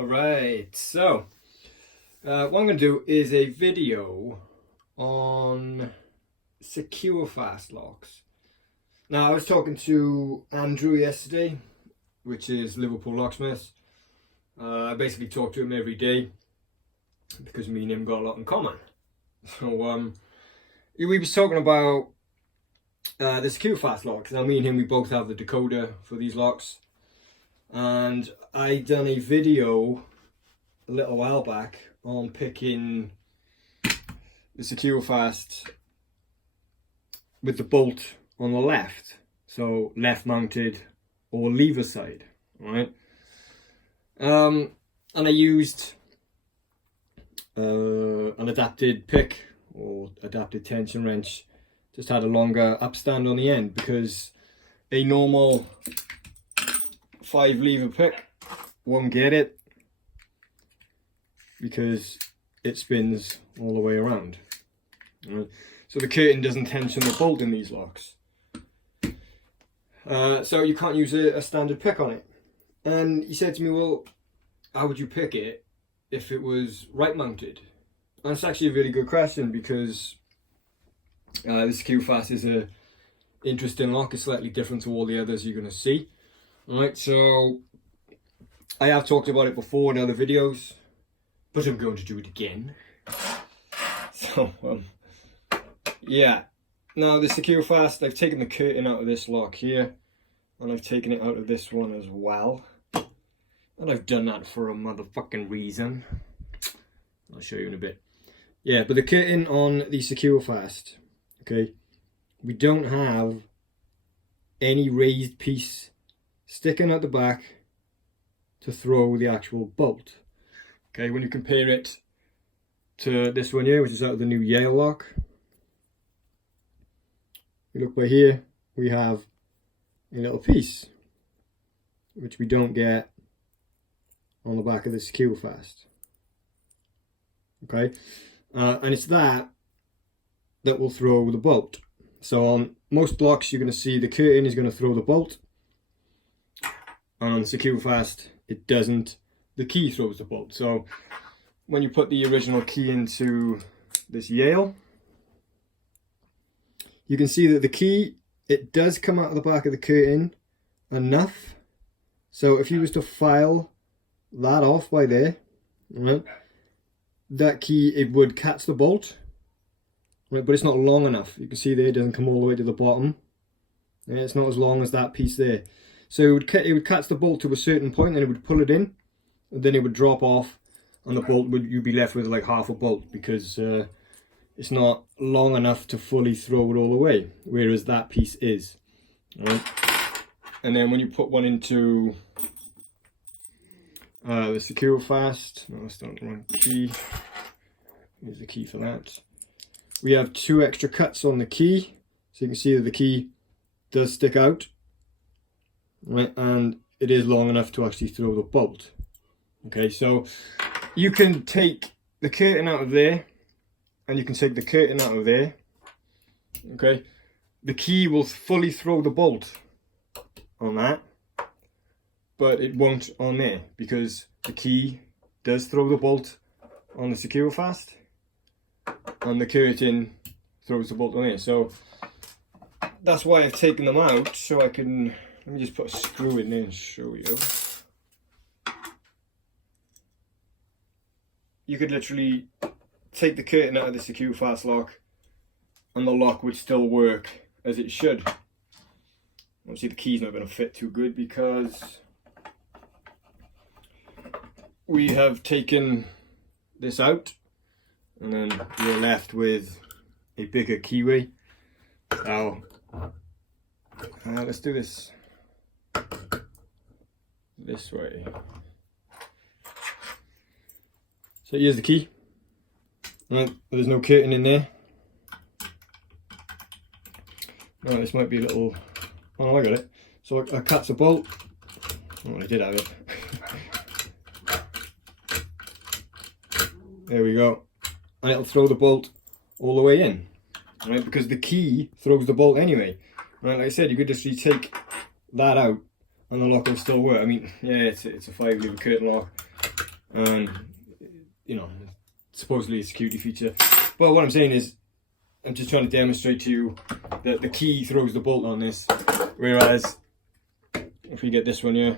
Alright, so what I'm going to do is a video on Securefast locks. Now, I was talking to Andrew yesterday, which is Liverpool Locksmiths. I basically talk to him every day because me and him got a lot in common. So we was talking about the Securefast locks. Now, me and him, we both have the decoder for these locks. And I done a video a little while back on picking the Securefast with the bolt on the left, so left mounted or lever side, right? And I used an adapted pick or adapted tension wrench. Just had a longer upstand on the end because a normal 5 lever pick won't get it because it spins all the way around. Right. So the curtain doesn't tension the bolt in these locks. So you can't use a standard pick on it. And he said to me, well, how would you pick it if it was right mounted? And it's actually a really good question because the Securefast is a interesting lock. It's slightly different to all the others you're going to see. Alright, so I have talked about it before in other videos, but I'm going to do it again. So, yeah. Now the Securefast, I've taken the curtain out of this lock here, and I've taken it out of this one as well. And I've done that for a motherfucking reason. I'll show you in a bit. Yeah, but the curtain on the Securefast, okay, we don't have any raised piece sticking at the back to throw the actual bolt. Okay, when you compare it to this one here, which is out of the new Yale lock, you look by here, we have a little piece which we don't get on the back of the Securefast. Okay, and it's that will throw the bolt. So on most locks you're going to see the curtain is going to throw the bolt, and on Securefast it doesn't. The key throws the bolt. So when you put the original key into this Yale, you can see that the key, it does come out of the back of the curtain enough. So if you was to file that off by there, right, that key, it would catch the bolt, right, but it's not long enough. You can see there it doesn't come all the way to the bottom. Yeah, it's not as long as that piece there. So it would catch the bolt to a certain point, and it would pull it in, and then it would drop off, and the bolt you'd be left with like half a bolt because it's not long enough to fully throw it all the way, whereas that piece is. Right? And then when you put one into the Securefast, no, that's not the wrong key. Here's the key for that. We have 2 extra cuts on the key, so you can see that the key does stick out. Right, and it is long enough to actually throw the bolt. Okay, so you can take the curtain out of there, and you can take the curtain out of there. Okay, the key will fully throw the bolt on that, but it won't on there because the key does throw the bolt on the Securefast, and the curtain throws the bolt on there. So that's why I've taken them out, so I can. Let me just put a screw in there and show you. You could literally take the curtain out of the Securefast lock and the lock would still work as it should. Obviously the key's not going to fit too good because we have taken this out, and then we're left with a bigger keyway. So let's do this way. So here's the key. Right, there's no curtain in there. No, this might be a little. Oh no, I got it. So I catch the bolt. Oh, I did have it. There we go. And it'll throw the bolt all the way in. Right, because the key throws the bolt anyway. Right, like I said, you could just take that out and the lock will still work. I mean, yeah, it's a 5 lever curtain lock. and you know, supposedly a security feature. But what I'm saying is, I'm just trying to demonstrate to you that the key throws the bolt on this, whereas if we get this one here,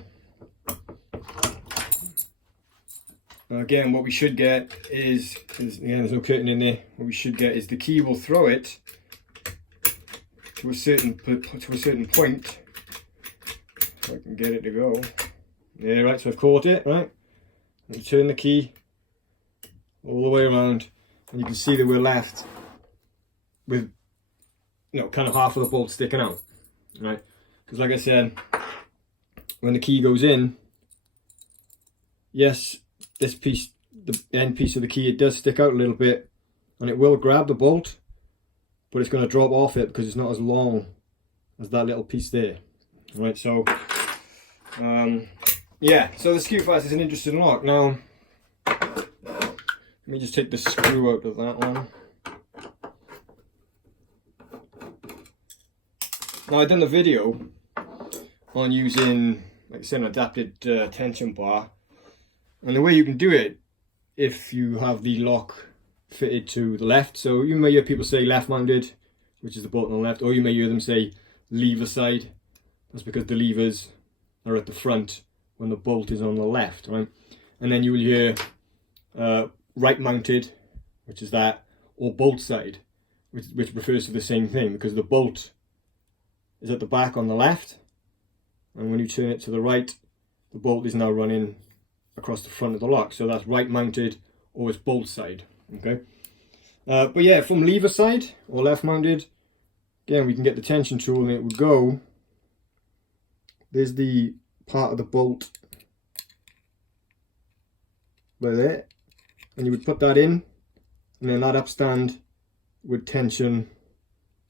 again, what we should get is again, there's no curtain in there. What we should get is the key will throw it to a certain point. If I can get it to go. Yeah, right. So I've caught it. Right. And turn the key all the way around, and you can see that we're left with, you know, kind of half of the bolt sticking out. Right. Because like I said, when the key goes in, yes, this piece, the end piece of the key, it does stick out a little bit, and it will grab the bolt, but it's going to drop off it because it's not as long as that little piece there. Right, so yeah, so the Securefast is an interesting lock. Now let me just take the screw out of that one. Now I've done the video on using, like I said, an adapted tension bar, and the way you can do it, if you have the lock fitted to the left, so you may hear people say left mounted, which is the bolt on the left, or you may hear them say lever side. That's because the levers are at the front when the bolt is on the left, right? And then you will hear right mounted, which is that, or bolt side, which refers to the same thing, because the bolt is at the back on the left, and when you turn it to the right, the bolt is now running across the front of the lock. So that's right mounted, or it's bolt side. Okay. But yeah, from lever side or left mounted, again, we can get the tension tool and it would go. There's the part of the bolt right there, and you would put that in, and then that upstand would tension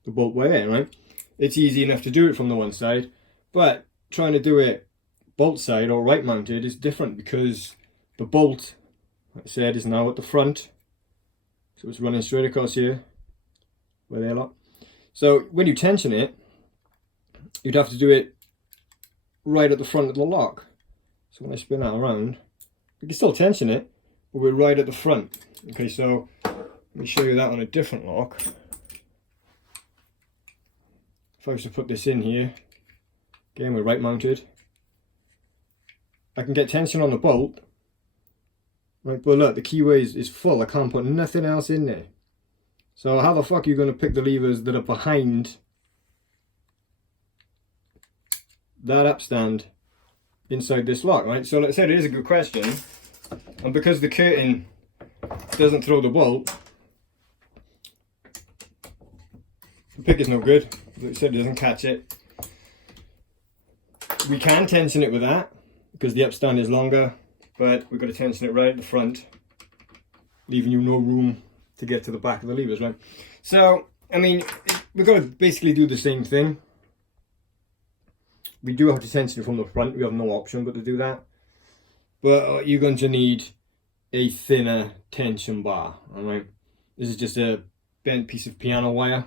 the bolt right there, right? It's easy enough to do it from the one side, but trying to do it bolt side or right mounted is different, because the bolt, like I said, is now at the front, so it's running straight across here where they're locked. So when you tension it, you'd have to do it right at the front of the lock. So when I spin that around, we can still tension it, but we're right at the front. Okay, so let me show you that on a different lock. If I was to put this in here, again, we're right mounted. I can get tension on the bolt, right, but look, the keyway is full. I can't put nothing else in there. So how the fuck are you going to pick the levers that are behind that upstand inside this lock, right? So like I said, it is a good question, and because the curtain doesn't throw the bolt, the pick is no good. Like I said, it doesn't catch it. We can tension it with that because the upstand is longer, but we've got to tension it right at the front, leaving you no room to get to the back of the levers, right? So, I mean, we've got to basically do the same thing. We do have to tension it from the front. We have no option but to do that. But you're going to need a thinner tension bar, all right? This is just a bent piece of piano wire,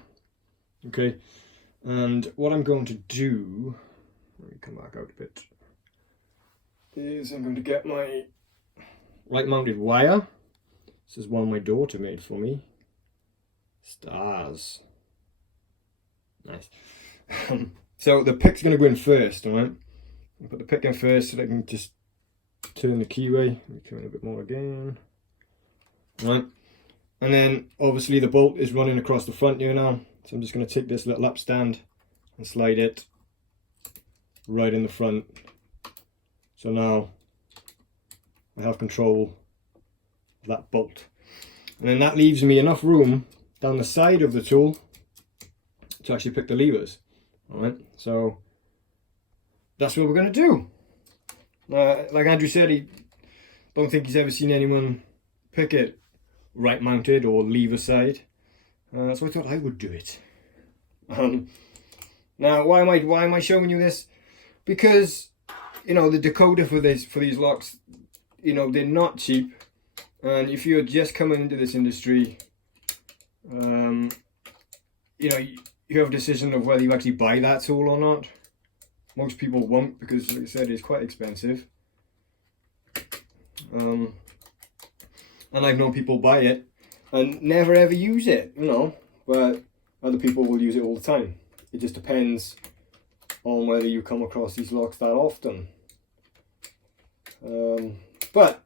okay? And what I'm going to do, let me come back out a bit, is I'm going to get my right mounted wire. This is one my daughter made for me. Stars. Nice. So the pick's going to go in first, alright? I'll put the pick in first so that I can just turn the keyway. Let me come in a bit more again. Alright. And then obviously the bolt is running across the front here now. So I'm just going to take this little upstand and slide it right in the front. So now I have control of that bolt. And then that leaves me enough room down the side of the tool to actually pick the levers. Alright, so that's what we're going to do. Like Andrew said, he don't think he's ever seen anyone pick it right mounted or lever side. So I thought I would do it. Now, why am I showing you this? Because, you know, the decoder for these locks, you know, they're not cheap. And if you're just coming into this industry, you know, you have a decision of whether you actually buy that tool or not. Most people won't, because like I said, it's quite expensive. And I've known people buy it and never ever use it, you know, but other people will use it all the time. It just depends on whether you come across these locks that often. But like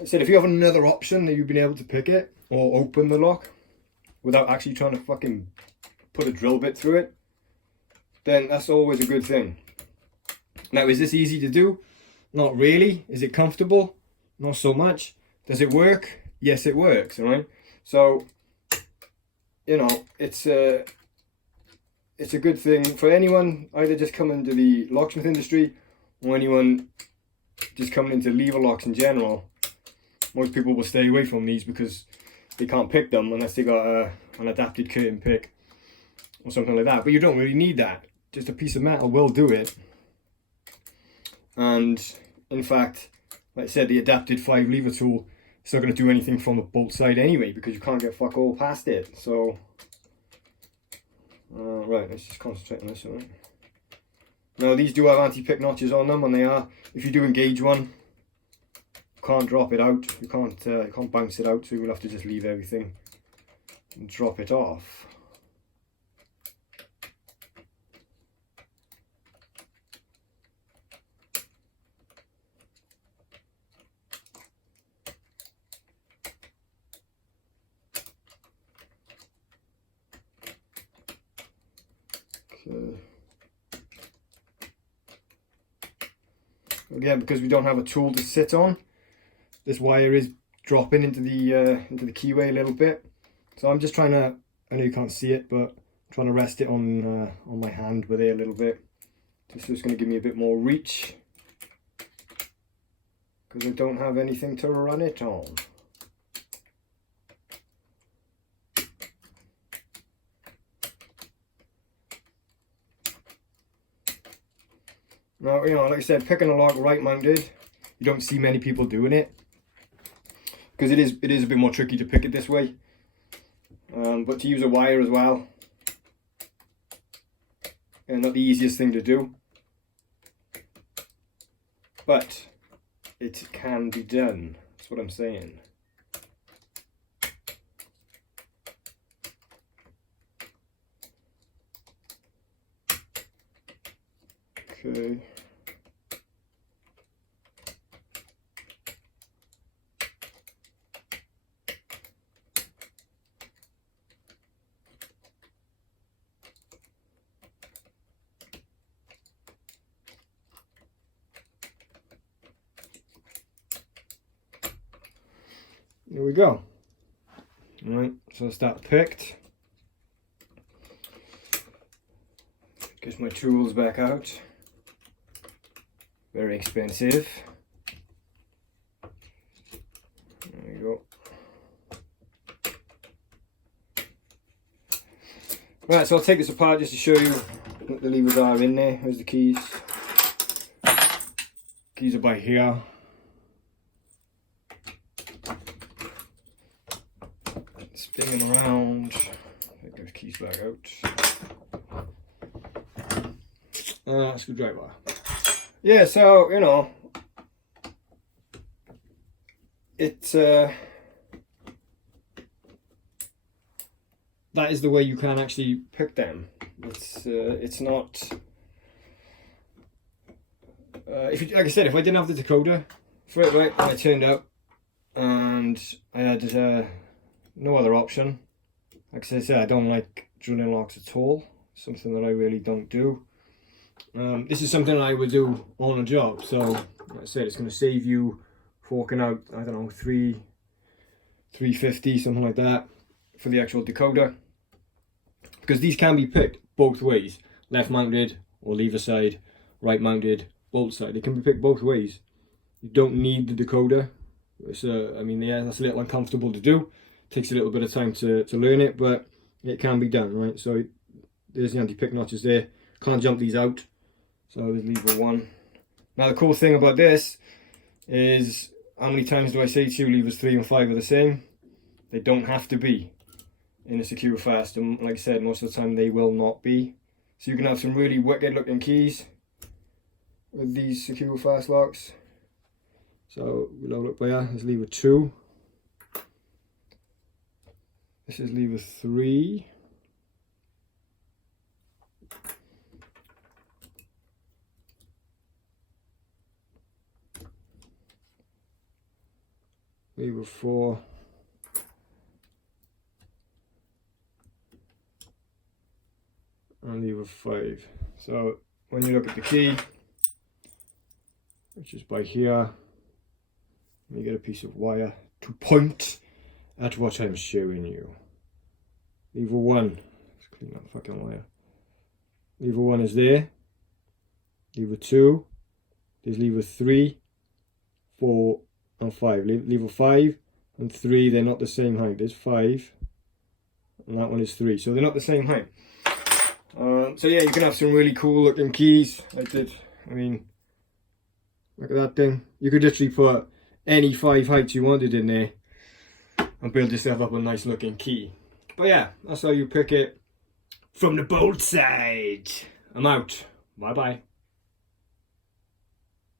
I said, if you have another option that you've been able to pick it or open the lock without actually trying to fucking put a drill bit through it, then that's always a good thing. Now, is this easy to do? Not really. Is it comfortable? Not so much. Does it work? Yes, it works, alright? So, you know, it's a good thing for anyone either just coming into the locksmith industry or anyone just coming into lever locks in general. Most people will stay away from these because they can't pick them unless they got an adapted curtain pick or something like that. But you don't really need that. Just a piece of metal will do it. And in fact, like I said, the adapted 5 lever tool is not going to do anything from the bolt side anyway because you can't get fuck all past it. So, right, let's just concentrate on this, alright? Now, these do have anti-pick notches on them, and they are, if you do engage one, you can't drop it out, you can't bounce it out, so you'll have to just leave everything and drop it off. Okay. Again, because we don't have a tool to sit on, this wire is dropping into the keyway a little bit. So I'm just trying to, I know you can't see it, but I'm trying to rest it on my hand with it a little bit. This is going to give me a bit more reach because I don't have anything to run it on. Now, you know, like I said, picking a lock right mounted, you don't see many people doing it because it is a bit more tricky to pick it this way. But to use a wire as well, and not the easiest thing to do, but it can be done. That's what I'm saying. Okay. There we go. Alright, so it's that picked. Get my tools back out. Very expensive. There you go. Right, so I'll take this apart just to show you what the levers are in there. Here's the keys. Keys are by here. Spinning around. Take those keys back out. Screwdriver. Yeah, so, you know, it's that is the way you can actually pick them. It's not if you, like I said, if I didn't have the decoder for it, right, I turned out and I had no other option. Like I said, I don't like drilling locks at all. Something that I really don't do. This is something I would do on a job, so like I said, it's going to save you forking out, I don't know, $350, something like that, for the actual decoder, because these can be picked both ways, left mounted or lever side, right mounted, bolt side. They can be picked both ways. You don't need the decoder. So I mean, yeah, that's a little uncomfortable to do. It takes a little bit of time to learn it, but it can be done, right? So there's the anti-pick notches there. Can't jump these out. So there's lever one. Now the cool thing about this is, how many times do I say to you levers 3 and 5 are the same? They don't have to be in a Securefast, and like I said, most of the time they will not be. So you can have some really wicked looking keys with these Securefast locks. So we load up there, there's lever 2. This is lever 3. Lever 4. And lever 5. So when you look at the key, which is by here, you get a piece of wire to point at what I'm showing you. Lever 1, let's clean that fucking wire. Lever 1 is there. Lever 2, there's lever 3, 4 and 5. Lever 5 and 3, they're not the same height. There's 5 and that one is 3, so they're not the same height. So yeah, you can have some really cool looking keys like this. I mean, look at that thing. You could literally put any 5 heights you wanted in there and build yourself up a nice looking key. But yeah, that's how you pick it from the bolt side. I'm out. Bye bye.